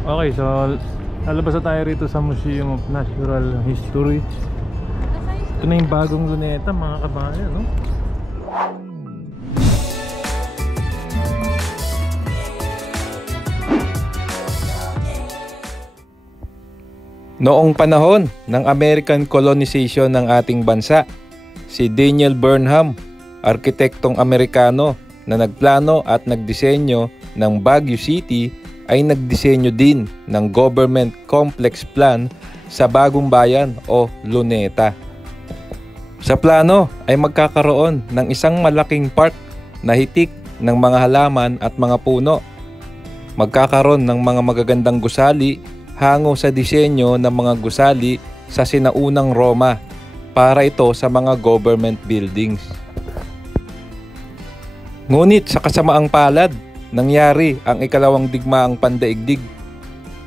Okay, so lalabas na tayo rito sa Museum of Natural History. Ito na yung bagong luneta mga kabayan, no? Noong panahon ng American colonization ng ating bansa, si Daniel Burnham, arkitektong Amerikano na nagplano at nagdisenyo ng Baguio City, ay nagdisenyo din ng government complex plan sa Bagong Bayan o Luneta. Sa plano ay magkakaroon ng isang malaking park na hitik ng mga halaman at mga puno. Magkakaroon ng mga magagandang gusali hango sa disenyo ng mga gusali sa sinaunang Roma para ito sa mga government buildings. Ngunit sa kasamaang palad, nangyari ang ikalawang digmaang pandaigdig.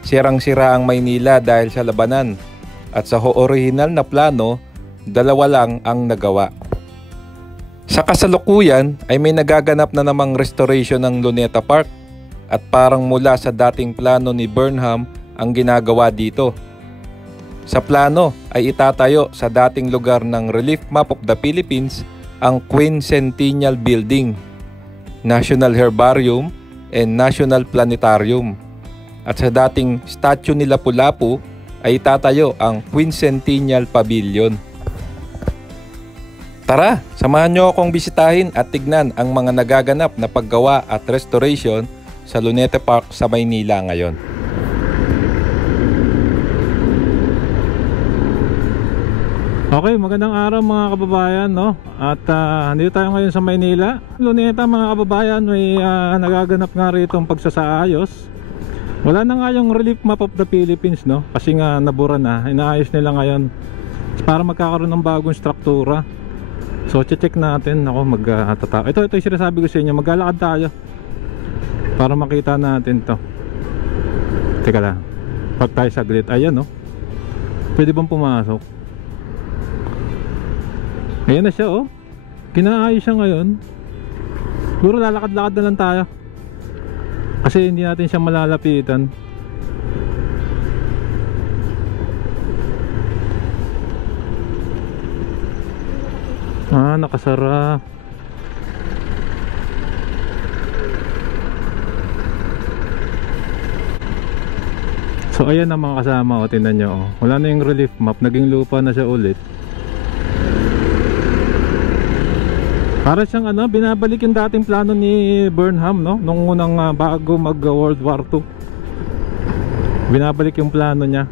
Sirang-sira ang Maynila dahil sa labanan at sa orihinal na plano, dalawa lang ang nagawa. Sa kasalukuyan ay may nagaganap na namang restoration ng Luneta Park at parang mula sa dating plano ni Burnham ang ginagawa dito. Sa plano ay itatayo sa dating lugar ng Relief Map of the Philippines ang Quincentennial Building, National Herbarium, and National Planetarium. At sa dating statue ni Lapu-Lapu ay itatayo ang Quincentennial Pavilion. Tara, samahan nyo akong bisitahin at tignan ang mga nagaganap na paggawa at restoration sa Luneta Park sa Maynila ngayon. Okay, magandang araw mga kababayan, no? At nandito tayo ngayon sa Maynila, Luneta mga kababayan. May nagaganap nga rito ang pagsasaayos. Wala na nga yung Relief Map of the Philippines, no? Kasi nga nabura na, inaayos nila ngayon para magkakaroon ng bagong struktura. So check natin, ako ito yung sinasabi ko sa inyo, maglalakad tayo para makita natin to. Teka lang, pag tayo saglit, ayan, no? Pwede bang pumasok? Ayan na siya, oh. Kinaayos siya ngayon. Siguro lalakad-lakad na lang tayo kasi hindi natin siya malalapitan. Nakasara. So ayan ang mga kasama, oh. Tingnan nyo, oh. Wala na yung relief map, naging lupa na siya ulit. Para siyang binabalik yung dating plano ni Burnham, no? Nung unang bago mag World War II. Binabalik yung plano niya.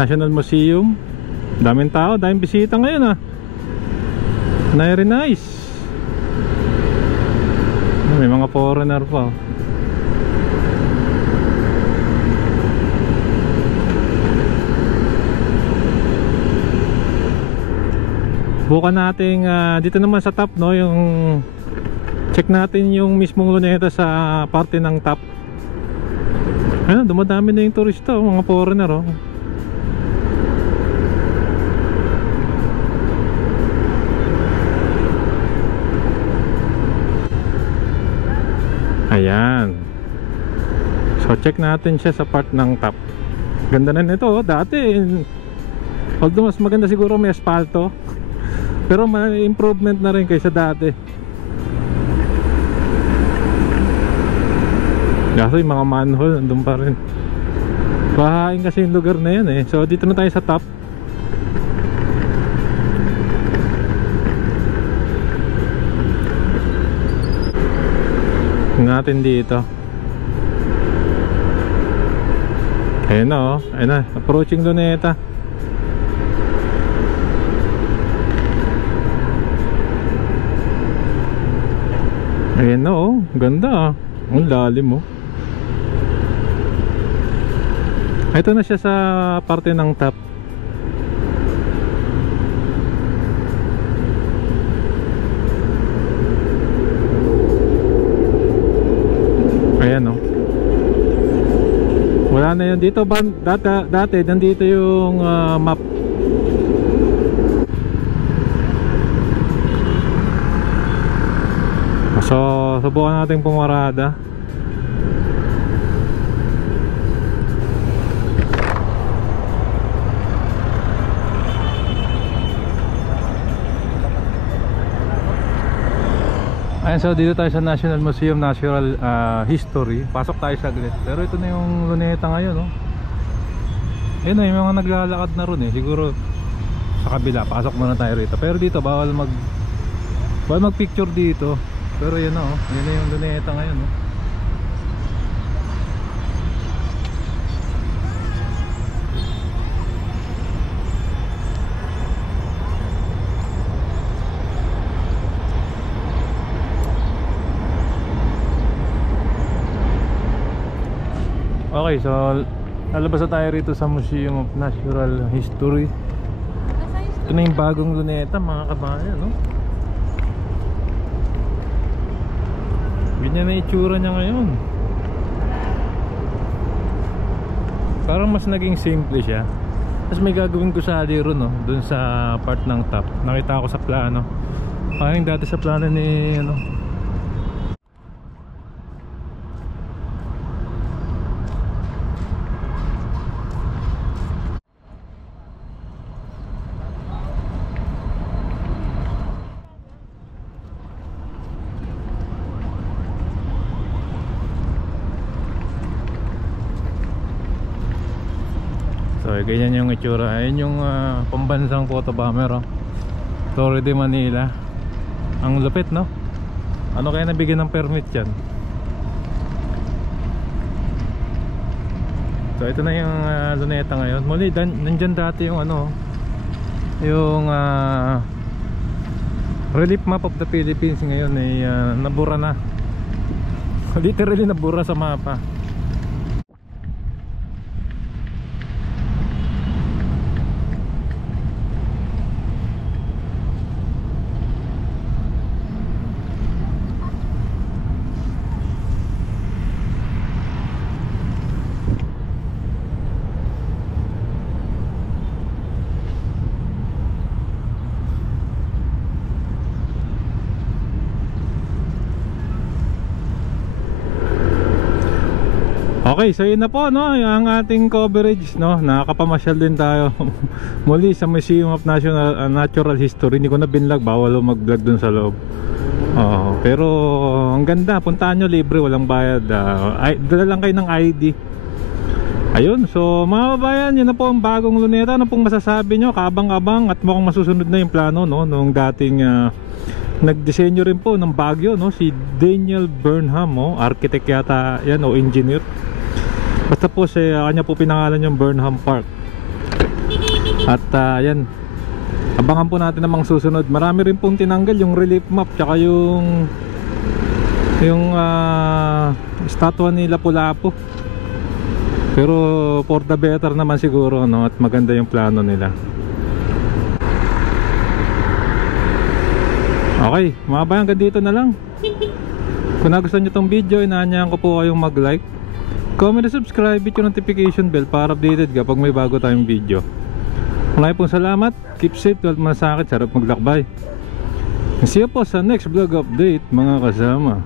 National Museum. Daming tao, daming bisita ngayon, very nice. May mga foreigner pa. Bukan nating dito naman sa top, no, yung check natin yung mismong Luneta sa parte ng top. Ayun, dumadami na yung turista, mga foreigner, oh. Ayan. So check natin siya sa part ng top. Ganda na nito, oh. Dati although mas maganda siguro may asfalto, pero may improvement na rin kaysa dati. Kaso yung mga manhole nandun pa rin. Bahain kasi yung lugar na yan, eh. So dito na tayo sa top. Natin dito. Ayan na, oh. Ayan na, approaching Luneta. Ayan na, oh. Ganda, ang lalim, oh. Ito na siya sa parte ng top. Wala na yun dito ba? Dati nandito yung map. So subukan natin pumarada. Ayan, so dito tayo sa National Museum Natural History. Pasok tayo saglit. Pero ito na yung Luneta ngayon, no? Ayun na, yung mga naglalakad na ron eh. Siguro sa kabila, pasok muna tayo rito. Pero dito, bawal mag picture dito. Pero yun na, oh. Yun na yung Luneta ngayon, no? Okay, so lalabas na tayo rito sa Museum of Natural History. Ito na yung bagong Luneta, mga kabayan, no? Ganyan na itsura niya ngayon. Parang mas naging simple siya. Tapos may gagawin ko sa aliro, no? Dun sa part ng top. Nakita ko sa plano. Parang dati sa plano ni So ganyan yung itsura. Ayun yung pambansang photo bomber, oh. Torre de Manila. Ang lupit, no? Ano kaya nabigyan ng permit yan? So ito na yung Luneta ngayon. Muli, nandyan dati yung yung relief map of the Philippines. Ngayon ay nabura na. Literally nabura sa mapa. Okay, so yun na po, no, ang ating coverage, no. Nakakapamasyal din tayo muli sa Museum of Natural History. Hindi ko na binlog, bawal mag-vlog dun sa loob. Pero ang ganda, puntahan nyo, libre, walang bayad. Dala lang kayo ng ID. Ayun, so mga babayan, yun na po ang bagong Luneta. Ano pong masasabi nyo? Kaabang-abang at mukhang masusunod na yung plano, no, nung dating nagdisenyo rin po ng Baguio, no, si Daniel Burnham, architect yata yan o engineer. Basta po kanya po pinangalan yung Burnham Park. At yan, abangan po natin namang susunod. Marami rin pong tinanggal yung relief map tsaka yung statwa ni Lapu-Lapu. Pero for the better naman siguro, no, at maganda yung plano nila. Okay, mga bayan, hanggang dito na lang. Kung nagustuhan nyo tong video, inaanyahan ko po kayong mag-like, comment and subscribe, hit yung notification bell para updated kapag may bago tayong video. Maraming pong salamat. Keep safe, huwag masakit, sarap maglakbay. See you po sa next vlog update, mga kasama.